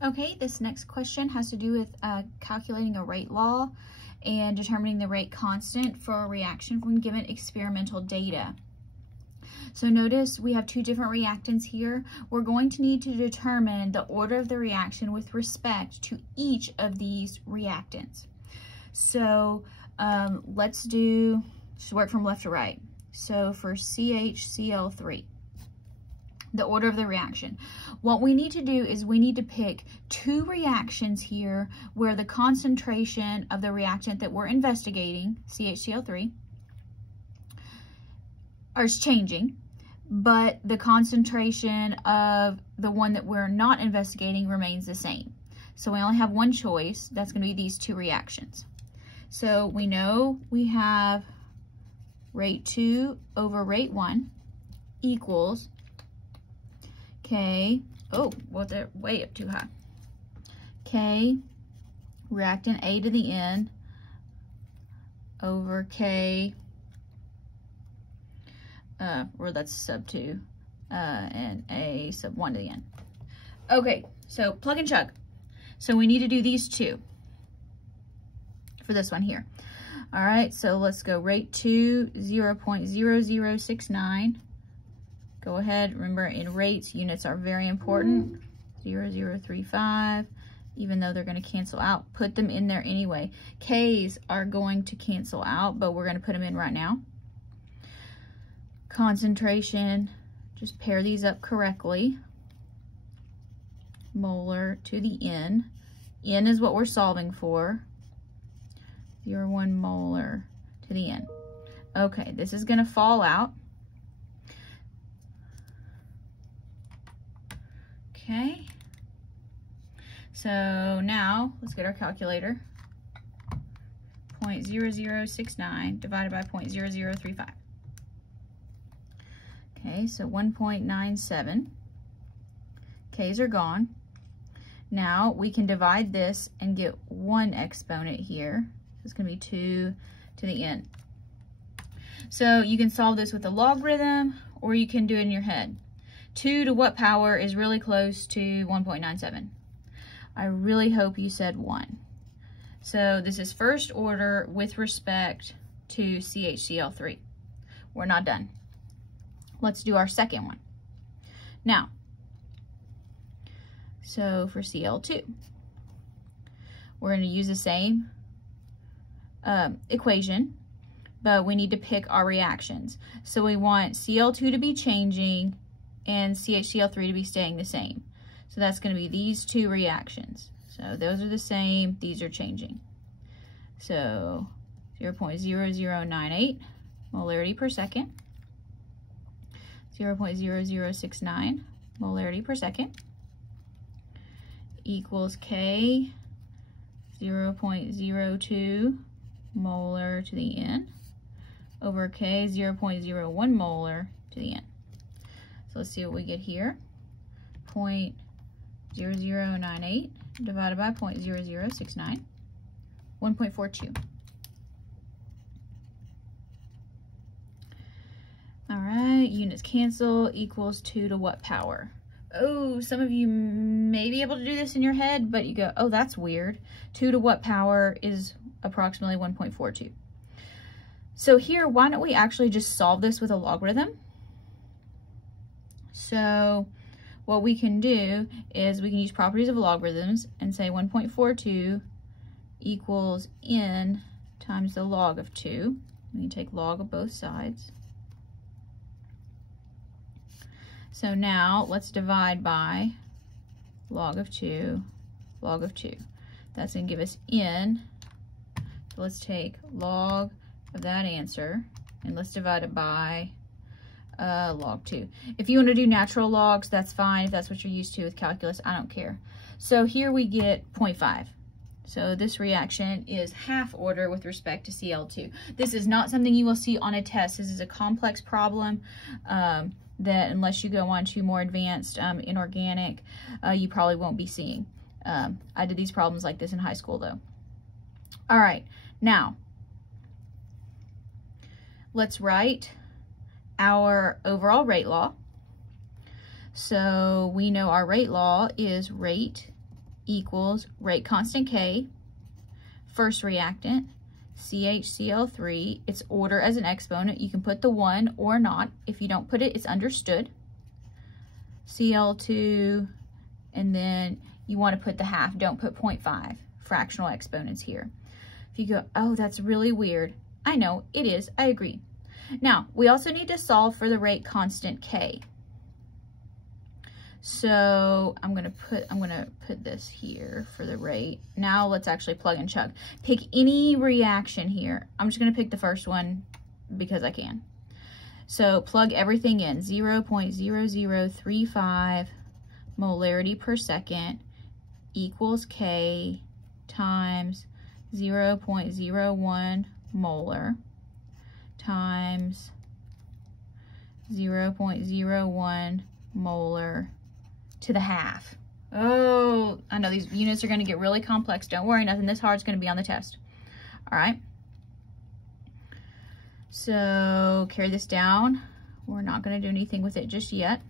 Okay, this next question has to do with calculating a rate law and determining the rate constant for a reaction when given experimental data. So notice we have two different reactants here. We're going to need to determine the order of the reaction with respect to each of these reactants. So let's work from left to right. So for CHCl3, the order of the reaction. What we need to do is we need to pick two reactions here where the concentration of the reactant that we're investigating, CHCl3, is changing, but the concentration of the one that we're not investigating remains the same. So we only have one choice. That's going to be these two reactions. So we know we have rate 2 over rate 1 equals K, oh, well, they're way up too high. K, reactant A to the N over K, or that's sub 2, and A sub 1 to the N. Okay, so plug and chug. So we need to do these two for this one here. All right, so let's go rate 2, 0.0069. Go ahead, remember in rates, units are very important. 0035, even though they're gonna cancel out, put them in there anyway. K's are going to cancel out, but we're gonna put them in right now. Concentration, just pair these up correctly. Molar to the N. N is what we're solving for. 0.1 molar to the N. Okay, this is gonna fall out. Okay, so now let's get our calculator. 0.0069 divided by 0.0035. Okay, so 1.97. K's are gone. Now we can divide this and get one exponent here. It's going to be 2 to the N. So you can solve this with a logarithm, or you can do it in your head. 2 to what power is really close to 1.97? I really hope you said 1. So this is first order with respect to CHCl3. We're not done. Let's do our second one. Now, so for Cl2, we're going to use the same equation, but we need to pick our reactions. So we want Cl2 to be changing and CHCl3 to be staying the same. So that's going to be these two reactions. So those are the same, these are changing. So 0.0098 molarity per second, 0.0069 molarity per second equals K 0.02 molar to the N over K 0.01 molar to the N. So let's see what we get here. 0.0098 divided by 0.0069, 1.42. All right, units cancel, equals 2 to what power? Oh, some of you may be able to do this in your head, but you go, oh, that's weird. 2 to what power is approximately 1.42. So here, why don't we actually just solve this with a logarithm? So what we can do is we can use properties of logarithms and say 1.42 equals n times the log of 2. We can take log of both sides. So now let's divide by log of 2, log of 2. That's going to give us n. So let's take log of that answer and let's divide it by log 2. If you want to do natural logs, that's fine. If that's what you're used to with calculus, I don't care. So here we get 0.5. So this reaction is half order with respect to Cl2. This is not something you will see on a test. This is a complex problem that unless you go on to more advanced inorganic, you probably won't be seeing. I did these problems like this in high school though. All right, now let's write our overall rate law. So we know our rate law is rate equals rate constant K, first reactant, CHCl3, its order as an exponent. You can put the 1 or not. If you don't put it, it's understood. Cl2, and then you want to put the half. Don't put 0.5, fractional exponents here. If you go, oh, that's really weird. I know, it is, I agree. Now, we also need to solve for the rate constant K. So I'm gonna put this here for the rate. Now let's actually plug and chug. Pick any reaction here. I'm just gonna pick the first one because I can. So plug everything in. 0.0035 molarity per second equals K times 0.01 molar times 0.01 molar to the half. Oh, I know these units are going to get really complex. Don't worry, nothing this hard is going to be on the test. All right. So carry this down. We're not going to do anything with it just yet.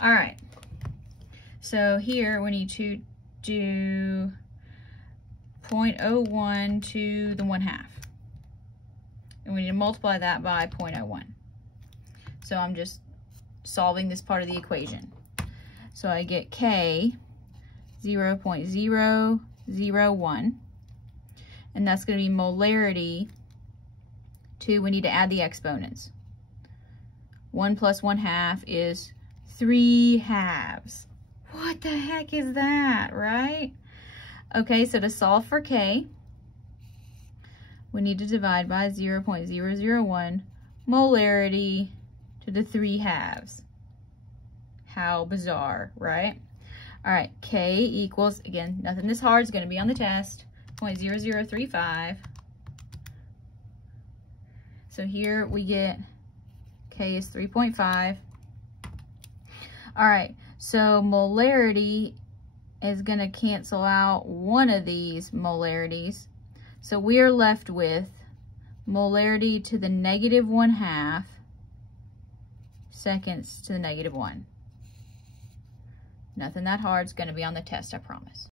All right. So here we need to do 0.01 to the 1/2. And we need to multiply that by 0.01. So I'm just solving this part of the equation. So I get K 0.001, and that's going to be molarity to, we need to add the exponents. 1 plus 1/2 is 3/2. What the heck is that, right? Okay, so to solve for K, we need to divide by 0.001 molarity to the 3/2. How bizarre, right? All right, K equals, again, nothing this hard is going to be on the test, 0.0035. So here we get K is 3.5. All right, so molarity is going to cancel out one of these molarities. So we are left with molarity to the -1/2 seconds to the -1. Nothing that hard is going to be on the test, I promise.